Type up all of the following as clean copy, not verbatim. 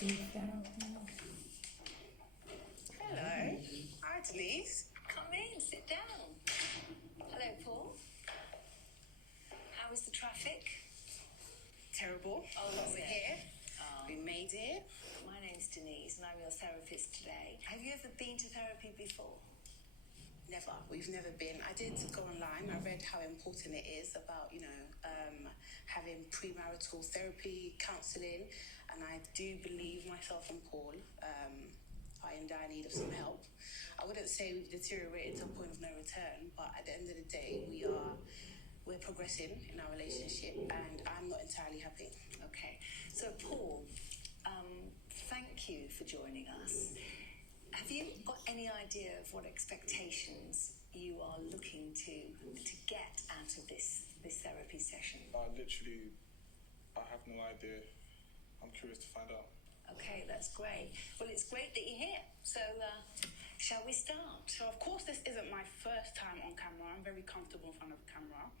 Hello. Hi, Denise. Come in, sit down. Hello, Paul. How was the traffic? Terrible. Oh, But was we're it? here. Oh. We made it. My name's Denise, and I'm your therapist today. Have you ever been to therapy before? Never. We've never been. I did go online. I read how important it is about, having premarital therapy, counselling. And I do believe myself and Paul are in dire need of some help. I wouldn't say we've deteriorated to a point of no return, but at the end of the day, we're progressing in our relationship, and I'm not entirely happy. Okay. So, Paul, thank you for joining us. Have you got any idea of what expectations you are looking to get out of this therapy session? I have no idea. I'm curious to find out. Okay, that's great. Well, it's great that you're here. So, shall we start? So, of course, this isn't my first time on camera. I'm very comfortable in front of the camera.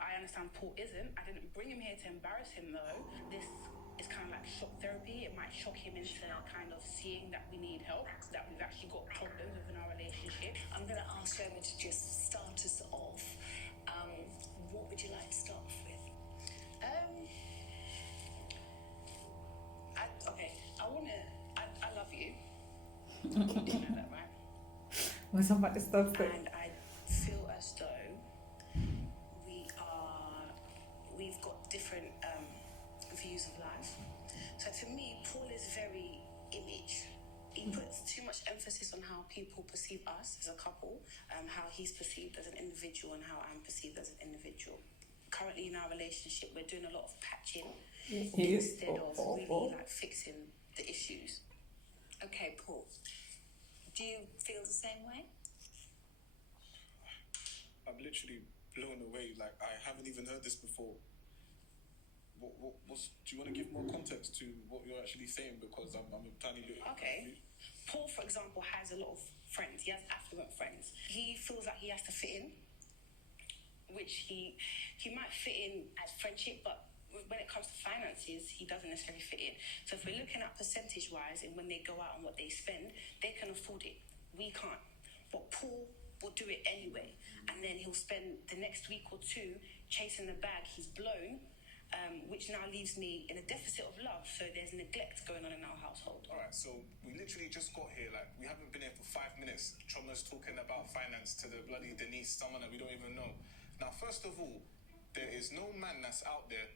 I understand Paul isn't. I didn't bring him here to embarrass him, though. This is kind of like shock therapy. It might shock him into kind of seeing that we need help, that we've actually got problems within our relationship. I'm going to ask Chioma to just start us off. What would you like to start off with? I love you. You didn't know that, right? When somebody stops it. And I feel as though we've got different views of life. So to me, Paul is very image. He puts too much emphasis on how people perceive us as a couple, how he's perceived as an individual and how I'm perceived as an individual. Currently in our relationship, we're doing a lot of patching instead of really fixing the issues. Okay, Paul. Do you feel the same way? I'm literally blown away. Like, I haven't even heard this before. Do you want to give more context to what you're actually saying? Because I'm a tiny bit... Okay. Paul, for example, has a lot of friends. He has affluent friends. He feels like he has to fit in, which he might fit in as friendship, but when it comes to finances, he doesn't necessarily fit in. So if we're looking at percentage-wise and when they go out and what they spend, they can afford it. We can't. But Paul will do it anyway. And then he'll spend the next week or two chasing the bag he's blown, which now leaves me in a deficit of love. So there's neglect going on in our household. All right, so we literally just got here. Like, we haven't been here for 5 minutes. Chioma's talking about finance to the bloody Denise, someone that we don't even know. Now, first of all, there is no man that's out there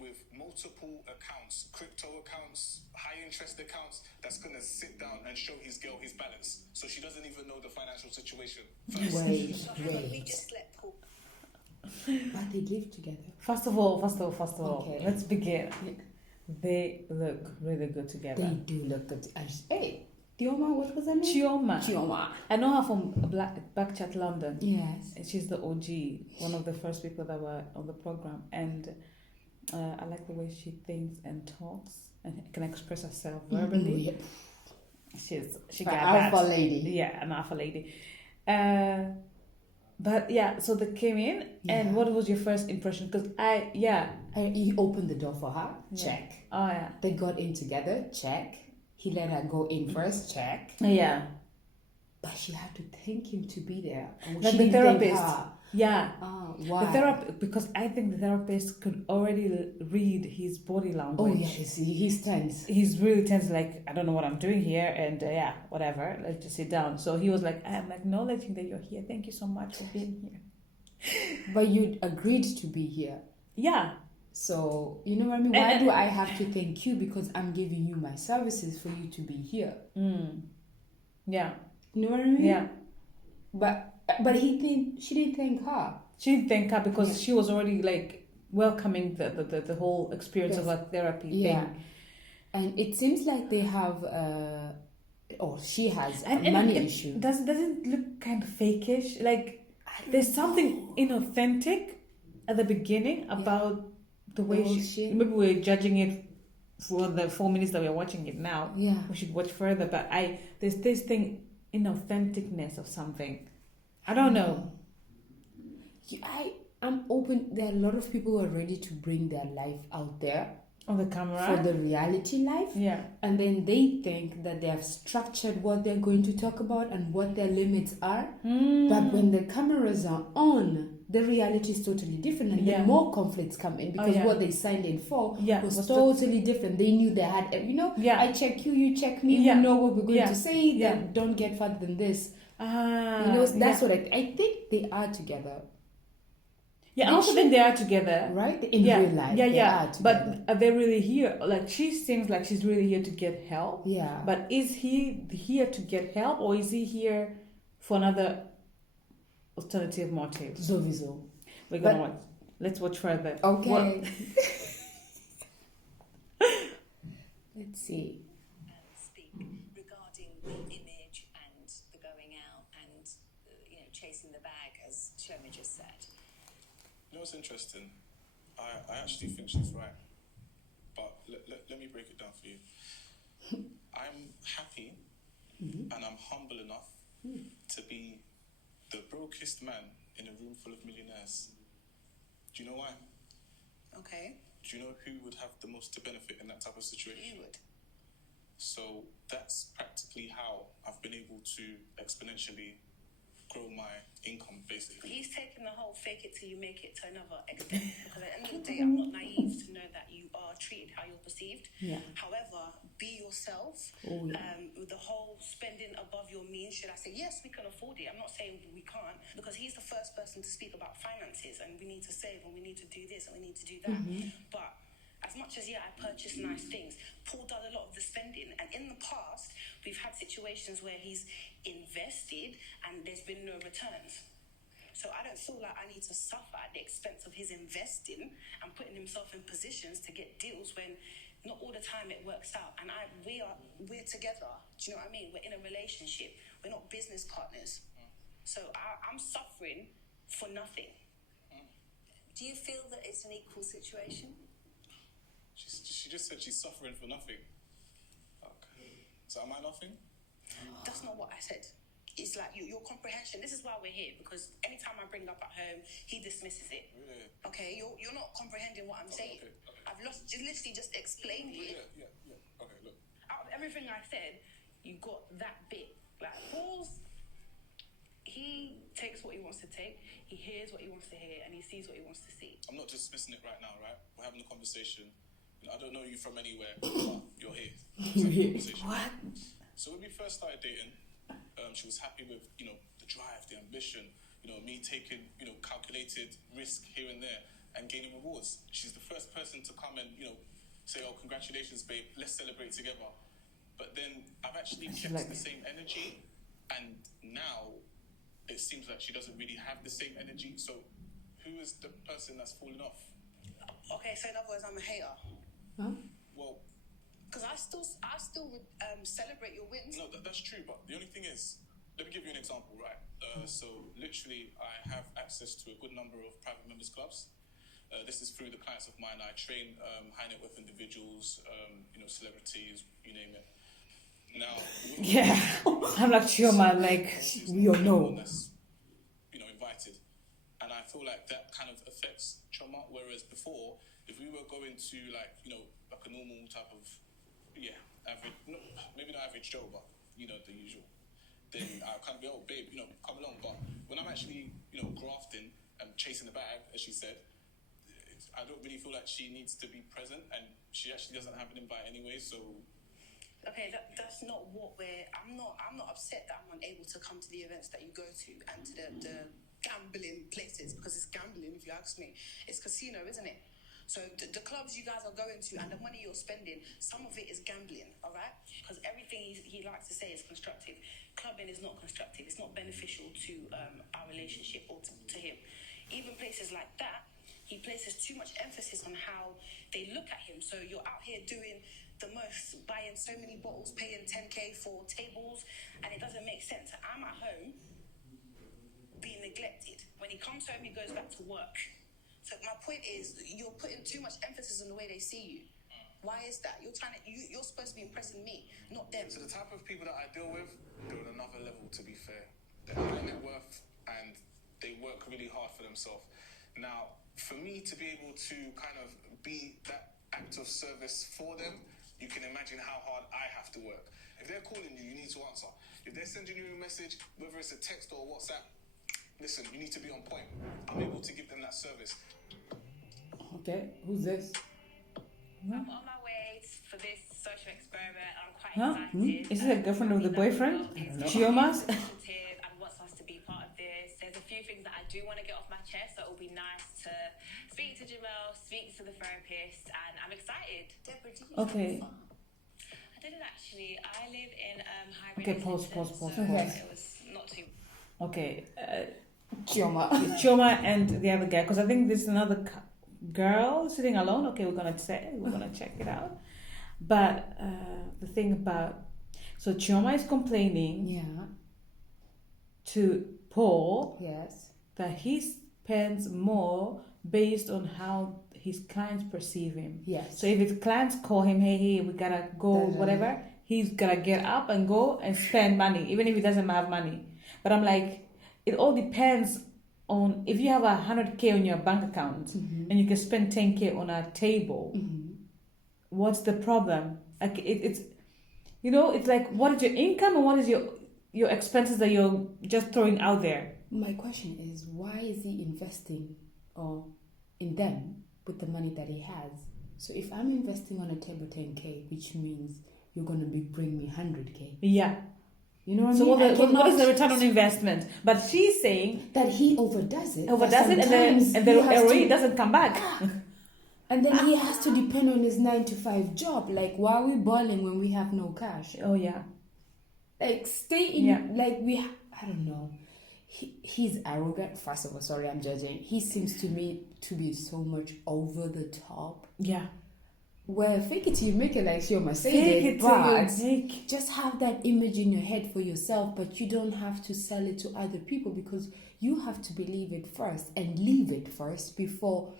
with multiple accounts, crypto accounts, high interest accounts, that's going to sit down and show his girl his balance. So she doesn't even know the financial situation. Wait. We just let Paul... But they live together. First of all, Okay. let's begin. They look really good together. They do look good. Hey, Chioma, what was her name? Chioma. I know her from Backchat London. Yes. And she's the OG, one of the first people that were on the program. And I like the way she thinks and talks and can express herself verbally. Mm-hmm. She An got alpha that. lady. Yeah, an alpha lady. But yeah, so they came in, and what was your first impression? Because he opened the door for her. Yeah. Check. Oh yeah. They got in together. Check. He let her go in first. Check. Yeah. But she had to thank him to be there. And Like she the didn't thank therapist. her. Yeah. Why? The therapist, because I think the therapist could already read his body language. Oh yeah, he's tense. He's really tense, like, I don't know what I'm doing here, and whatever, let's just sit down. So he was like, I'm acknowledging that you're here. Thank you so much for being here. But you agreed to be here. Yeah. So, you know what I mean? Why do I have to thank you? Because I'm giving you my services for you to be here. Yeah. You know what I mean? Yeah. But she didn't thank her. She didn't thank her because she was already like welcoming the whole experience of a therapy thing. And it seems like they have she has a money issue. Does it look kind of fakeish? Like there's something inauthentic at the beginning about the way maybe we're judging it for the 4 minutes that we're watching it now. Yeah. We should watch further, but there's this thing, inauthenticness of something. I don't know. I'm open. There are a lot of people who are ready to bring their life out there On the camera. for the reality life. Yeah. And then they think that they have structured what they're going to talk about and what their limits are. But when the cameras are on, the reality is totally different, and then more conflicts come in because what they signed in for was totally different. They knew they had, I check you, you check me, we know what we're going to say, then don't get further than this. That's what I think they are together. Yeah, I also think they are together. Right? In real life, they are together. But are they really here? Like, she seems like she's really here to get help. Yeah. But is he here to get help, or is he here for another alternative motive? Sowieso. We're going to watch. Let's watch further. Okay. Let's see. Speak regarding the image and the going out and, chasing the bag, as Chioma just said. You know what's interesting? I actually think she's right. But let me break it down for you. I'm happy and I'm humble enough to be the brokest man in a room full of millionaires. Do you know why? Okay. Do you know who would have the most to benefit in that type of situation? You would. So that's practically how I've been able to exponentially grow my income, basically. He's taken the whole fake it till you make it to another extent. Because at the end of the day, I'm not naive to know that you are treated how you're perceived. Yeah. However, be yourself. With the whole spending above your means, should I say, yes, we can afford it. I'm not saying we can't, because he's the first person to speak about finances and we need to save and we need to do this and we need to do that. But as much as, I purchase nice things, Paul does a lot of the spending. And in the past, we've had situations where he's invested and there's been no returns. So I don't feel like I need to suffer at the expense of his investing and putting himself in positions to get deals when not all the time it works out. And we're together. Do you know what I mean? We're in a relationship. We're not business partners. So I'm suffering for nothing. Do you feel that it's an equal situation? She just said she's suffering for nothing. Okay. So am I nothing? That's not what I said. It's like your comprehension. This is why we're here, because anytime I bring it up at home, he dismisses it. Really? Okay, you're not comprehending what I'm saying. Okay. I've literally just explained it. Yeah. Okay, look. Out of everything I said, you got that bit. Like, Paul's, he takes what he wants to take, he hears what he wants to hear, and he sees what he wants to see. I'm not dismissing it right now, right? We're having a conversation. I don't know you from anywhere, but you're here. What? So when we first started dating, she was happy with, the drive, the ambition, me taking, calculated risk here and there and gaining rewards. She's the first person to come and, say, oh, congratulations, babe, let's celebrate together. But then I've actually kept the same energy, and now it seems like she doesn't really have the same energy. So who is the person that's falling off? Okay, so in other words, I'm a hater. Huh? Well, because I still celebrate your wins. No, that's true, but the only thing is, let me give you an example, right? So literally, I have access to a good number of private members clubs. This is through the clients of mine. I train high net worth individuals, celebrities, you name it. Now, I'm like Chioma, like we all know. That's, invited, and I feel like that kind of affects trauma. Whereas before, if we were going to like a normal type of average, maybe not average Joe, but the usual, then I kind of be, oh babe, come along. But when I'm actually grafting and chasing the bag, as she said, I don't really feel like she needs to be present, and she actually doesn't have an invite anyway. So okay, that's not what I'm not upset that I'm unable to come to the events that you go to and to the gambling places, because it's gambling, if you ask me. It's casino, isn't it? So the clubs you guys are going to and the money you're spending, some of it is gambling, all right? Because everything he likes to say is constructive. Clubbing is not constructive. It's not beneficial to our relationship or to him. Even places like that, he places too much emphasis on how they look at him. So you're out here doing the most, buying so many bottles, paying 10k for tables, and it doesn't make sense. I'm at home being neglected. When he comes home, he goes back to work. So my point is, you're putting too much emphasis on the way they see you. Why is that? You're supposed to be impressing me, not them. So the type of people that I deal with, they're on another level, to be fair. They're high net worth and they work really hard for themselves. Now, for me to be able to kind of be that act of service for them, you can imagine how hard I have to work. If they're calling you, you need to answer. If they're sending you a message, whether it's a text or WhatsApp, listen, you need to be on point. I'm able to give them that service. Okay, who's this? I'm on my way for this social experiment. I'm quite excited. Is it a girlfriend of the boyfriend? Chioma's? And wants us to be part of this. There's a few things that I do want to get off my chest, so it will be nice to speak to Jamel, speak to the therapist, and I'm excited. Deborah, did you Okay. I didn't actually. I live in high Okay, pause. It was not too. Okay, Chioma. Chioma and the other guy, because I think there's another girl sitting alone. Okay, we're gonna check it out. But the thing about, so Chioma is complaining Yeah. to Paul Yes. that he spends more based on how his clients perceive him. Yes. So if his clients call him, hey, we gotta go, whatever, he's gonna get up and go and spend money, even if he doesn't have money. But I'm like, it all depends on, if you have 100K on your bank account and you can spend 10K on a table, what's the problem? Like it's, it's like, what is your income and what is your expenses that you're just throwing out there? My question is, why is he investing in them with the money that he has? So if I'm investing on a table 10K, which means you're going to bring me 100K. Yeah. You know what So I mean? what is the return on investment? But she's saying that he overdoes it. And the ROE doesn't come back. And then he has to depend on his 9-to-5 job. Like, why are we balling when we have no cash? Oh, yeah. Like, stay in, I don't know. He's arrogant. First of all, sorry, I'm judging. He seems to me to be so much over the top. Yeah. Where fake it till you make it, like Chioma said it, but just have that image in your head for yourself, but you don't have to sell it to other people, because you have to believe it first and leave it first before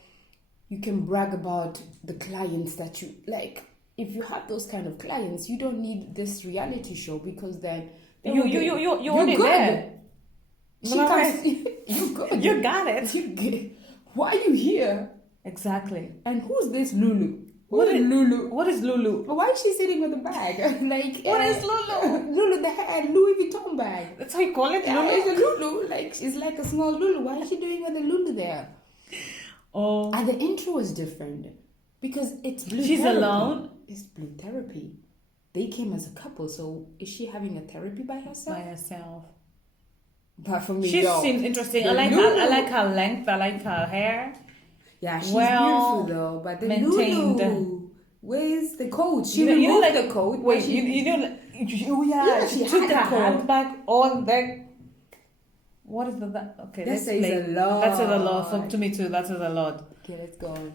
you can brag about the clients that you like. If you have those kind of clients, you don't need this reality show, because then you're already good. There. She comes, you good. You got it. Why are you here? Exactly. And who's this Lulu? What is Lulu? Why is she sitting with a bag? Like, what is Lulu? Lulu, the Louis Vuitton bag. That's how you call it, Lulu? It's a Lulu. Like, it's like a small Lulu. Why is she doing with a Lulu there? Oh. And the intro is different, because it's blue She's therapy. Alone. It's blue therapy. They came as a couple, so is she having a therapy by herself? But for me, she seems interesting. I like her length. I like her hair. Yeah, she's beautiful though. But the maintained. Lulu, where's the coat? She removed the coat. Wait, she took her handbag on the. What is that? Okay, that says a lot. That says a lot. To me too, that says a lot. Okay, let's go on.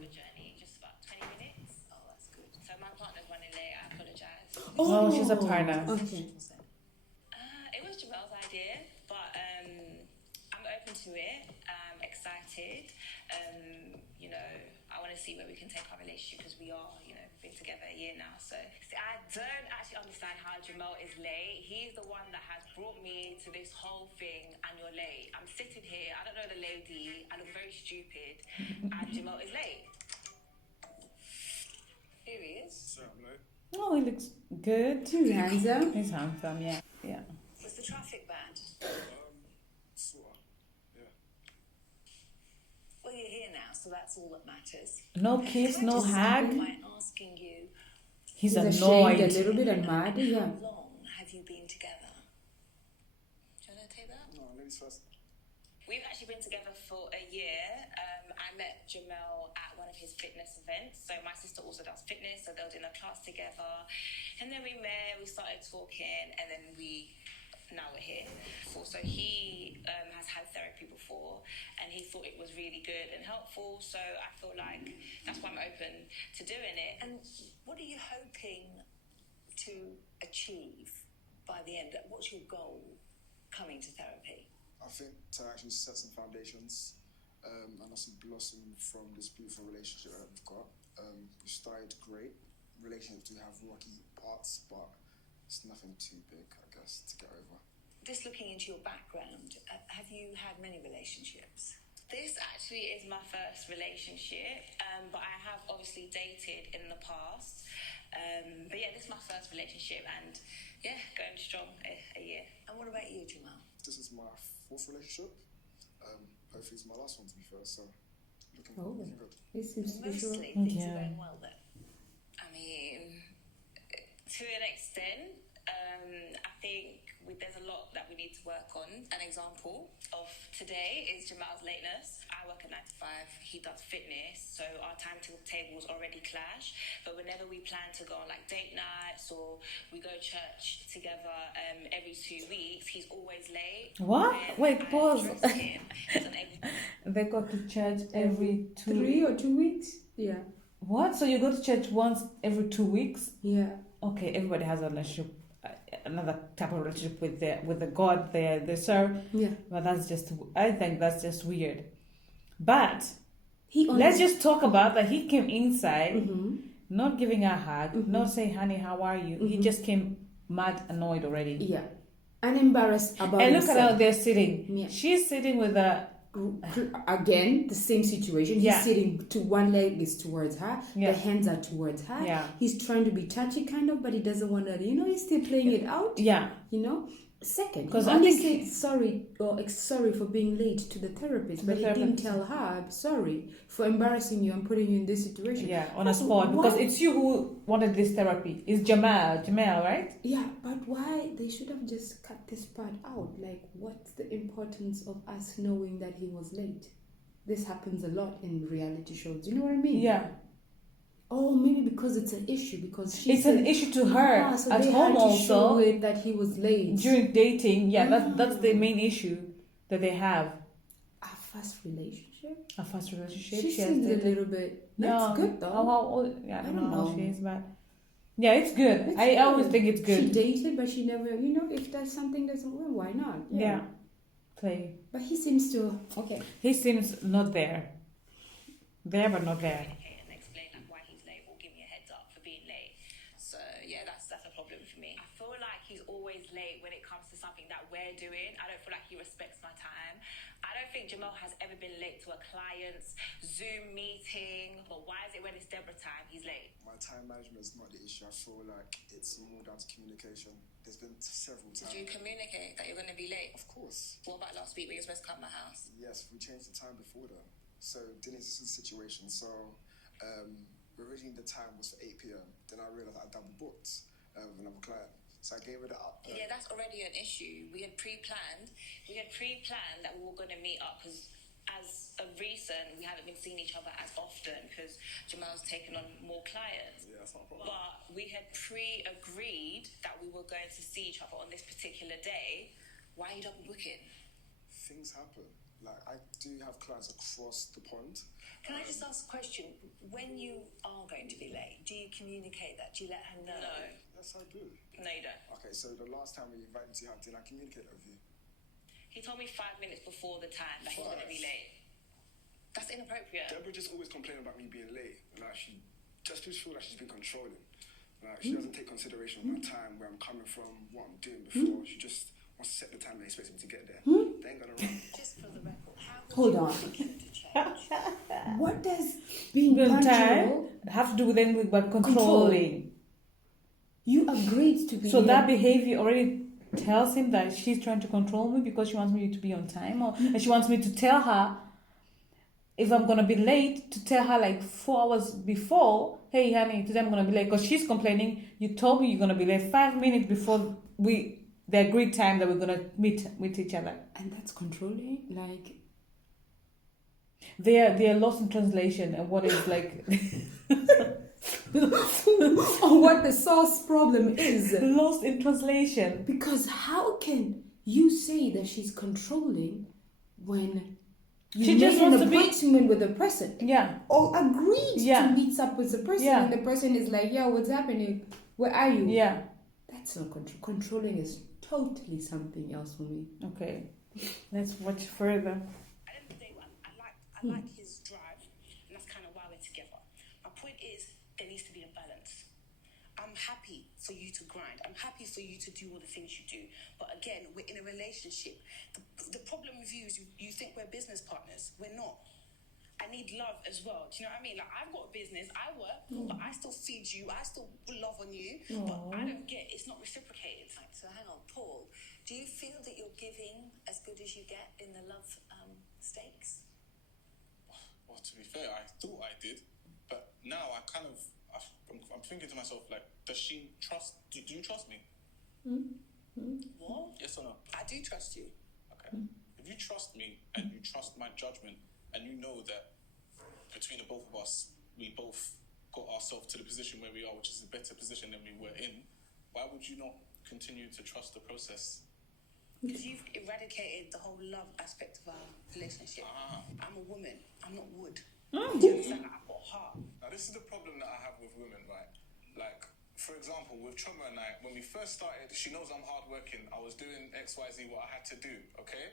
Just about 20 minutes. Oh, that's good. So my partner's running late. I apologize. Oh, she's a partner. Okay. It was Jamel's idea, but I'm open to it. I'm excited. I want to see where we can take our relationship, because we are, been together a year now. So I don't actually understand how Jamel is late. He's the one that has brought me to this whole thing, and you're late. I'm sitting here, I don't know the lady, I look very stupid, and Jamel is late. Here he is. Sorry, I'm late. Oh, he looks good. He's handsome. He's handsome, yeah. Was the traffic bad? Sort of. Yeah. Well, you're here now, so that's all that matters. No kiss, no hug. By asking you, He's annoyed. annoyed. A little bit and mad. Yeah. how long have you been together? Do you want to take that? No, ladies first. We've actually been together for a year. I met Jamel at one of his fitness events. So my sister also does fitness, so they were doing a class together. And then we met, we started talking, and then now we're here. So he has had therapy before, and he thought it was really good and helpful. So I feel like that's why I'm open to doing it. And what are you hoping to achieve by the end? What's your goal coming to therapy? I think to actually set some foundations and also blossom from this beautiful relationship that we've got. We started great. Relationships do have rocky parts, but it's nothing too big, I guess, to get over. Just looking into your background, have you had many relationships? This actually is my first relationship, but I have obviously dated in the past. But yeah, this is my first relationship, and yeah, going strong a year. And what about you, Jamal? This is my fourth relationship. Hopefully it's my last one, to be fair, so looking good. It seems to be sure. Mostly things Yeah. are going well then. I mean, to an extent, I think there's a lot that we need to work on. An example of today is Jamal's lateness. I work at 9 to 5, he does fitness, so our timetables already clash. But whenever we plan to go on like date nights or we go church together every 2 weeks, he's always late. What? When Wait, I pause. trust him, he's unable. They go to church every 3 or 2 weeks? Yeah. What? So you go to church once every 2 weeks? Yeah. Okay, everybody has a relationship, another type of relationship with the God they serve. Yeah. But I think that's just weird. But He let's just talk about that. He came inside, Mm-hmm. not giving her a hug, not saying, "Honey, how are you?" He just came mad, annoyed already. Yeah. And embarrassed about And look at himself. how they're sitting. Yeah. She's sitting with a Again, the same situation. Yeah. He's sitting to one leg is towards her, Yeah. the hands are towards her. Yeah. He's trying to be touchy kind of, but he doesn't want to, he's still playing it out. yeah. Second, 'Cause he I only think- said sorry for being late to the therapist, but he didn't tell her, "I'm sorry for embarrassing you and putting you in this situation." Yeah, on a So spot, because why- it's you who wanted this therapy. It's Jamal, right? Yeah, but why they should have just cut this part out? Like, what's the importance of us knowing that he was late? This happens a lot in reality shows. You know what I mean? Yeah. Oh, maybe because it's an issue because It's an issue to her so at they home had to show also it that he was late. during dating. Yeah, that's the main issue that they have. A first relationship. A first relationship. She has seems a dated- little bit. That's good though. How old? Yeah, I don't know how know. she is, but yeah, it's good. It's I always good. think it's She good. dated, but she never. If there's something doesn't work, why not? Yeah. Play. But he seems to. Okay. He seems not there. There, but not there. Communicate and explain like why he's late or give me a heads up for being late. So yeah, that's a problem for me. I feel like he's always late when it comes to something that we're doing. I don't feel like he respects my time. I don't think Jamal has ever been late to a client's Zoom meeting. But why is it when it's Deborah time he's late? My time management is not the issue. I feel like it's more down to communication. There's been several times. Did you communicate that you're going to be late? Of course. What about last week when you were supposed to come to my house? Yes, we changed the time before that. So Denise is the situation. So originally the time was for 8 p.m. Then I realized I double booked with another client. So I gave it up. Yeah, that's already an issue. We had pre-planned that we were going to meet up because as of recent, we haven't been seeing each other as often because Jamal's taken on more clients. Yeah, that's not a problem. But we had pre-agreed that we were going to see each other on this particular day. Why are you double booking? Things happen. Like, I do have clients across the pond. Can I just ask a question? When you are going to be late, do you communicate that? Do you let her know? No. Yes, I do. No, you don't. Okay, so the last time we invited you to have dinner, I communicated with you. He told me 5 minutes before the time that he's going to be late. That's inappropriate. Deborah just always complaining about me being late. Like, she just feel like she's been controlling. Like, she doesn't take consideration of my time, where I'm coming from, what I'm doing before. She just wants to set the time and expects me to get there. They ain't gonna run. Just for the record, how would Hold you on. like him to change? What does being Good punctual? time have to do then with but controlling. You agreed to be. So here. that behavior already tells him that she's trying to control me because she wants me to be on time, and she wants me to tell her if I'm gonna be late, to tell her like 4 hours before, "Hey honey, today I'm gonna be late," because she's complaining. You told me you're gonna be late 5 minutes before the agreed time that we're gonna meet each other. And that's controlling. Like, They are lost in translation and what is like or what the source problem is. lost in translation. Because how can you say that she's controlling when you She made just an wants to be- appointment with the person Yeah. or agreed Yeah. to meet up with the person, Yeah. and the person is like, "Yo, what's happening? Where are you?" Yeah. That's not control. Controlling is totally something else for me. Okay. Let's watch further. At the end of the day, I like his drive, and that's kind of why we're together. My point is, there needs to be a balance. I'm happy for you to grind. I'm happy for you to do all the things you do. But again, we're in a relationship. The problem with you is you think we're business partners. We're not. I need love as well. Do you know what I mean? Like, I've got a business, I work, but I still feed you, I still love on you, but I don't get, it's not reciprocated. Right, so hang on, Paul, do you feel that you're giving as good as you get in the love stakes? Well, to be fair, I thought I did, but now I'm thinking to myself, like, does she trust, do you trust me? What? Yes or no? I do trust you. Okay. If you trust me and you trust my judgment, and you know that between the both of us, we both got ourselves to the position where we are, which is a better position than we were in, why would you not continue to trust the process? Because you've eradicated the whole love aspect of our relationship. I'm a woman, I'm not wood. Do you understand that? I've got a heart. Now, this is the problem that I have with women, right? Like, for example, with Chioma and I, when we first started, she knows I'm hardworking. I was doing X, Y, Z, what I had to do, okay?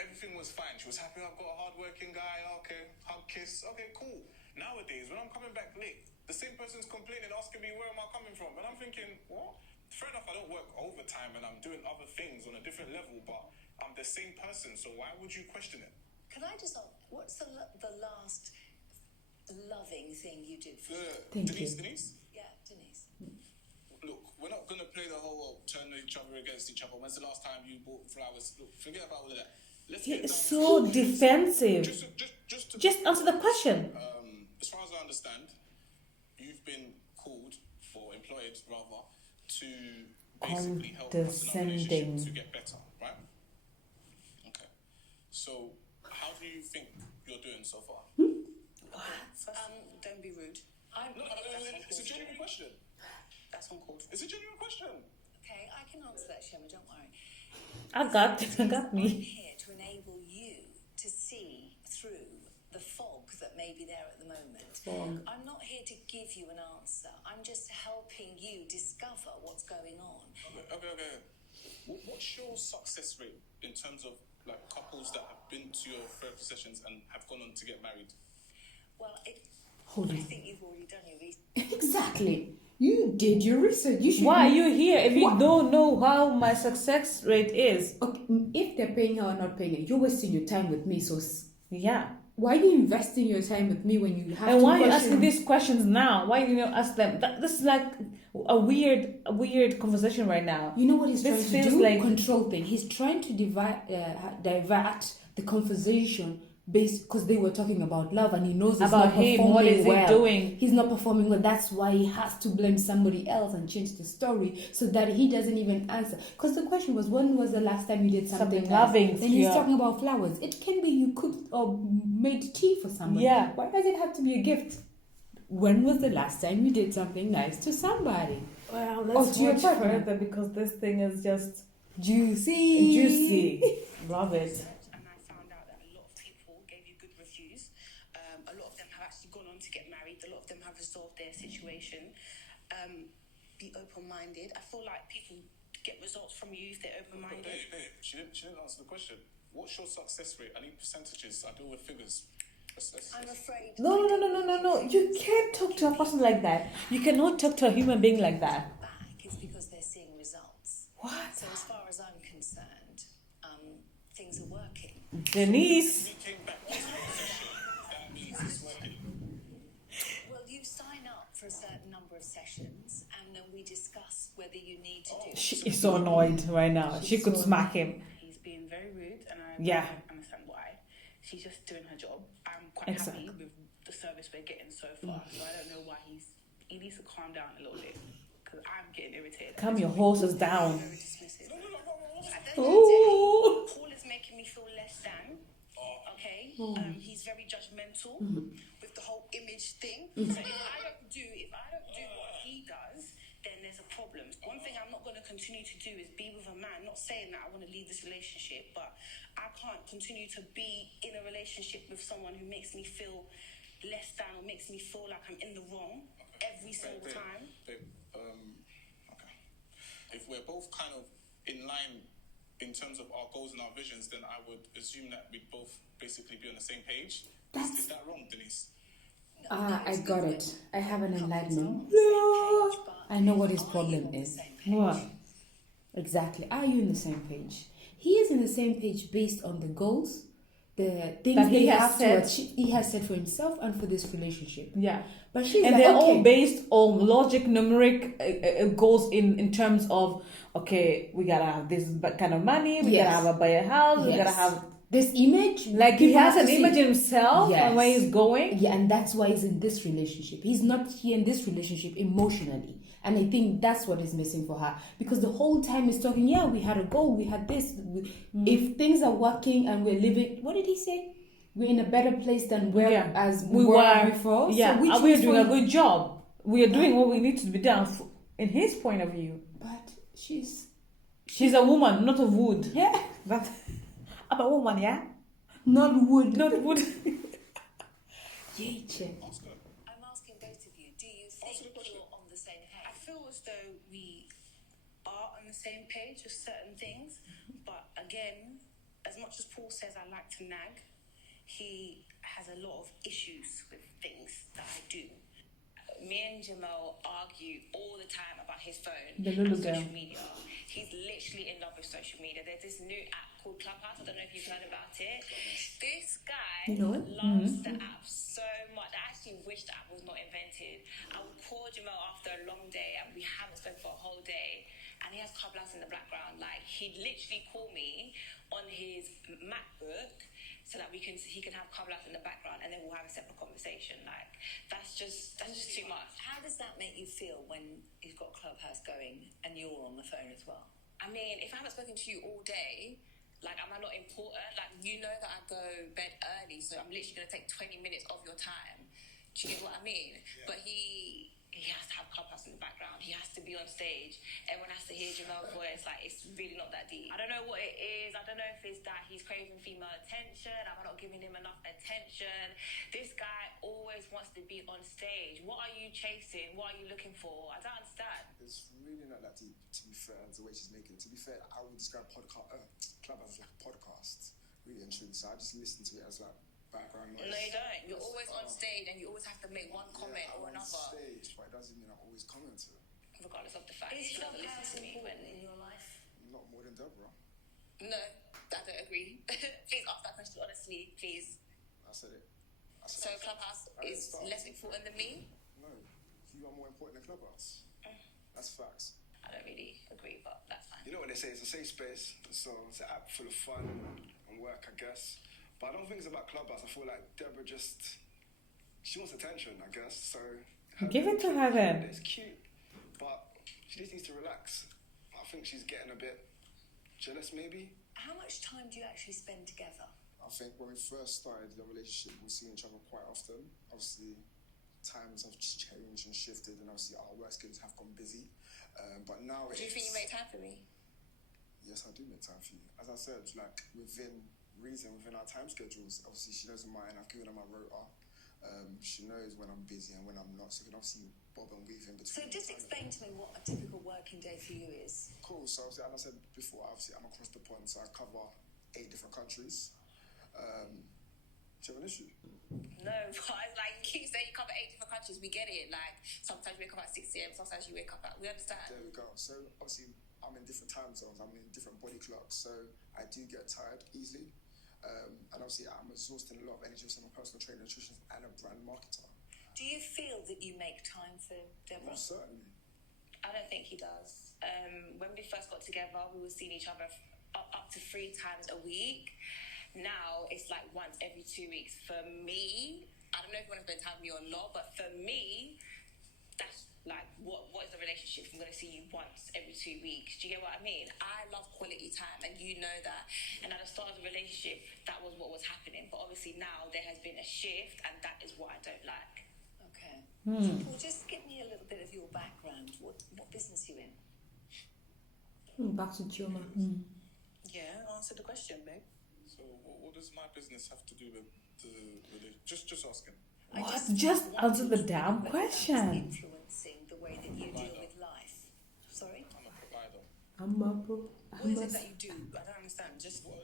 Everything was fine. She was happy I've got a hard-working guy. Okay, hug, kiss. Okay, cool. Nowadays, when I'm coming back late, the same person's complaining, asking me where am I coming from, and I'm thinking, what? Fair enough, I don't work overtime and I'm doing other things on a different level, but I'm the same person. So why would you question it? Can I just ask, what's the last loving thing you did for Denise? Yeah, Denise. Look, we're not gonna play the whole turn each other against each other. When's the last time you bought flowers? Look, forget about all of that. Let's get It's down so to defensive. Just answer the question. As far as I understand, you've been called or employed rather to basically help us in our relationship to get better, right? Okay. So, how do you think you're doing so far? Don't be rude. No, it's a genuine question. That's uncalled for. It's a genuine question. Okay, I can answer that, Chioma, don't worry. I got I'm me. here to enable you to see through the fog that may be there at the moment. I'm not here to give you an answer. I'm just helping you discover what's going on. Okay. What's your success rate in terms of like couples that have been to your therapy sessions and have gone on to get married? Well, Hold I on. think you've already done your research. Exactly. You did your research. You should. Why are you here if you don't know how my success rate is? Okay, if they're paying her or not paying her, you're wasting your time with me. So Yeah. why are you investing your time with me when you have And to why are you question- asking these questions now? Why do you not ask them? This is like a weird conversation right now. You know what he's This trying to feels do? like- Control thing. He's trying to divert the conversation based because they were talking about love, and he knows it's About not him, performing what is he well. doing? He's not performing well. That's why he has to blame somebody else and change the story so that he doesn't even answer. Because the question was, when was the last time you did something Something nice? loving, Then he's yeah. talking about flowers. It can be you cooked or made tea for somebody. Yeah. Why does it have to be a gift? When was the last time you did something nice to somebody? Well, Or let's to your watch partner. further because this thing is just Juicy. juicy. Love it. And I found out that a lot of people gave you good reviews. A lot of them have actually gone on to get married. A lot of them have resolved their situation. Be open-minded. I feel like people get results from you if they're But open-minded. babe, she didn't answer the question. What's your success rate? I need percentages. I deal with figures. I'm afraid. No. You can't talk to a person like that. You cannot talk to a human being like that. Back is because they're seeing results. What? So as far as I'm concerned, things are working. Denise. We came back to the session. That means it's working. Well, you sign up for a certain number of sessions, and then we discuss whether you need to do. She is so annoyed right now. She could smack him. He's being very rude, and I Yeah. don't understand why. She's just doing her job. I'm quite Exactly. happy with the service we're getting so far, so I don't know why he needs to calm down a little bit, because I'm getting irritated. Calm your horses down. Very dismissive. At the end of the Ooh. day, Paul is making me feel less than. Okay, he's very judgmental with the whole image thing. So if I don't do what he does, then there's a problem. One thing I'm not going to continue to do is be with a man. Not saying that I want to leave this relationship, but I can't continue to be in a relationship with someone who makes me feel less than or makes me feel like I'm in the wrong every single time. Babe, okay. If we're both kind of in line in terms of our goals and our visions, then I would assume that we'd both basically be on the same page. Is that wrong, Denise? I got it. I have an enlightenment. No. I know what his Are you problem on the is. same page? What? Exactly. Are you in the same page? He is in the same page based on the goals, the things That he they has have to set. achieve. He has set for himself and for this relationship. Yeah. But she's And like, they're okay, all based on logic, numeric goals in terms of, okay, we gotta have this kind of money, we Yes. gotta have buy a house, we gotta yes, have, this image. like, he people has have an to image see. in himself and where Yes. he's going. Yeah, and that's why he's in this relationship. He's not here in this relationship emotionally. And I think that's what is missing for her. Because the whole time he's talking, yeah, we had a goal, we had this. If things are working and we're living, what did he say? We're in a better place than where as we were before. Yeah, So which and we're means doing a for- good job. We are doing what we need to be done in his point of view. But she's She's a woman, not of wood. yeah, But I'm a woman, yeah? not wood. Not wood. Yay, check. I'm asking both of you, do you think you're on the same I page? feel as though we are on the same page with certain things, but again, as much as Paul says I like to nag, he has a lot of issues with things that I do. Me and Jamal argue all the time about his phone The Lulu and social girl. media. He's literally in love with social media. There's this new app called Clubhouse. I don't know if you've heard about it. This guy You know it? loves the app so much. I actually wish the app was not invented. I would call Jamal after a long day and we haven't spoken for a whole day, and he has Clubhouse in the background. Like, he'd literally call me on his MacBook so that he can have Clubhouse in the background, and then we'll have a separate conversation. Like, that's just too much. How does that make you feel when you've got Clubhouse going and you're on the phone as well? I mean, if I haven't spoken to you all day, like, am I not important? Like, you know that I go bed early, so I'm literally going to take 20 minutes of your time. Do you get what I mean? Yeah. But he has to have Clubhouse in the background. He has to be on stage. Everyone has to hear Jamel's voice. Like, it's really not that deep. I don't know what it is. I don't know if it's that he's craving female attention. Am I not giving him enough attention? This guy always wants to be on stage. What are you chasing? What are you looking for? I don't understand. It's really not that deep, to be fair, the way she's making it. To be fair, I would describe Clubhouse as like a podcast, really and truly. So I just listen to it as like background noise. No, you don't. You're always on stage and you always have to make one comment Yeah, or I'm on another, stage, but it doesn't mean I always comment to it. regardless of the fact Is he doesn't listen Clubhouse to me when... important in your life? Not more than Deborah. No, I don't agree. Please ask that question honestly, please. I said it. So Clubhouse I didn't is start. less important than me? No, you are more important than Clubhouse. That's facts. I don't really agree, but that's fine. You know what they say, it's a safe space, so it's an app full of fun and work, I guess. But I don't think it's about Clubhouse. I feel like Deborah she wants attention, I guess, so... Give it to her then. It's cute, but she just needs to relax. I think she's getting a bit jealous, maybe. How much time do you actually spend together? I think when we first started the relationship, we were seeing each other quite often. Obviously, times have changed and shifted, and obviously our work schedules have gone busy. But now Do you think you make time for me? Yes, I do make time for you. As I said, like within reason, within our time schedules, obviously she knows mine. I've given her my rota. She knows when I'm busy and when I'm not. So you can obviously bob and weave in between. So just explain to me what a typical working day for you is. Cool. So obviously, as I said before, obviously I'm across the pond, so I cover 8 different countries. Do you have an issue? No, but it's like, you keep saying you cover 8 different countries. We get it. Like, sometimes you wake up at 6 a.m., sometimes you wake up at... We understand. There we go. So obviously I'm in different time zones. I'm in different body clocks. So I do get tired easily. And obviously I'm exhausting a lot of energy. So I'm a personal trainer, nutritionist, and a brand marketer. Do you feel that you make time for Deborah? Most certainly. I don't think he does. When we first got together, we were seeing each other up to 3 times a week. Now it's like once every 2 weeks. For me, I don't know if you want to spend time with me or not, but for me, that's like, what is the relationship? I'm going to see you once every 2 weeks. Do you get what I mean? I love quality time, and you know that. And at the start of the relationship, that was what was happening. But obviously now there has been a shift, and that is what I don't like. Okay. Well, just give me a little bit of your background. What business are you in? Back to Chioma. Yeah, answer the question, babe. So what does my business have to do with the just asking? What? Just answer the damn Whether question. that's influencing the way that you deal with life. Sorry? I'm a provider. What is it that you do? I don't understand. Just Well,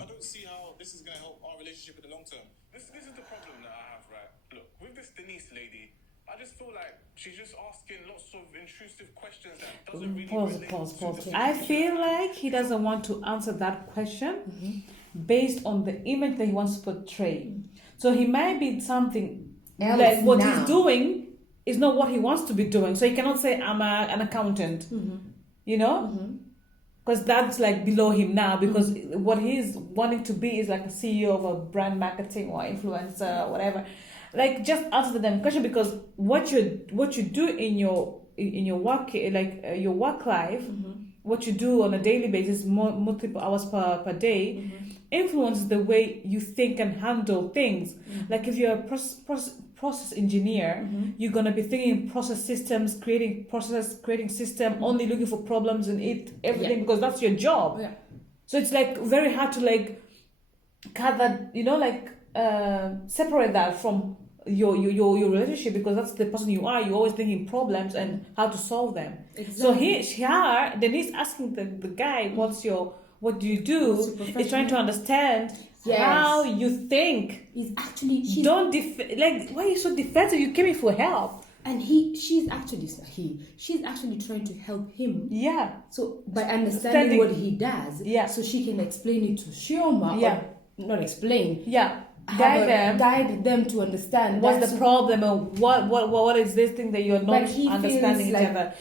I don't see how this is going to help our relationship in the long term. This is the problem that I have, right? Look, with this Denise lady, I just feel like she's just asking lots of intrusive questions that doesn't really Pause. relate to the I situation. feel like he doesn't want to answer that question based on the image that he wants to portray. So he might be something Else like what now. he's doing is not what he wants to be doing. So he cannot say I'm an accountant, you know, because that's like below him now. Because what he's wanting to be is like a CEO of a brand marketing or influencer or whatever. Like just answer the damn question, because what you do in your work, like your work life, what you do on a daily basis, multiple hours per day, influences the way you think and handle things. Like if you're a process engineer, you're gonna be thinking process systems, creating system, only looking for problems in everything because that's your job. Yeah. So it's like very hard to like cut that, separate that from your relationship, because that's the person you are. You're always thinking problems and how to solve them. Exactly. So Denise asking the guy, what do you do? Is trying to understand how you think. It's actually Don't why are you so defensive? You came in for help. And she's actually trying to help him. Yeah. So by understanding what he does, so she can explain it to Chioma. Yeah. Or not explain. Yeah. Guide them to understand what's the problem, or what is this thing that you're not understanding each other.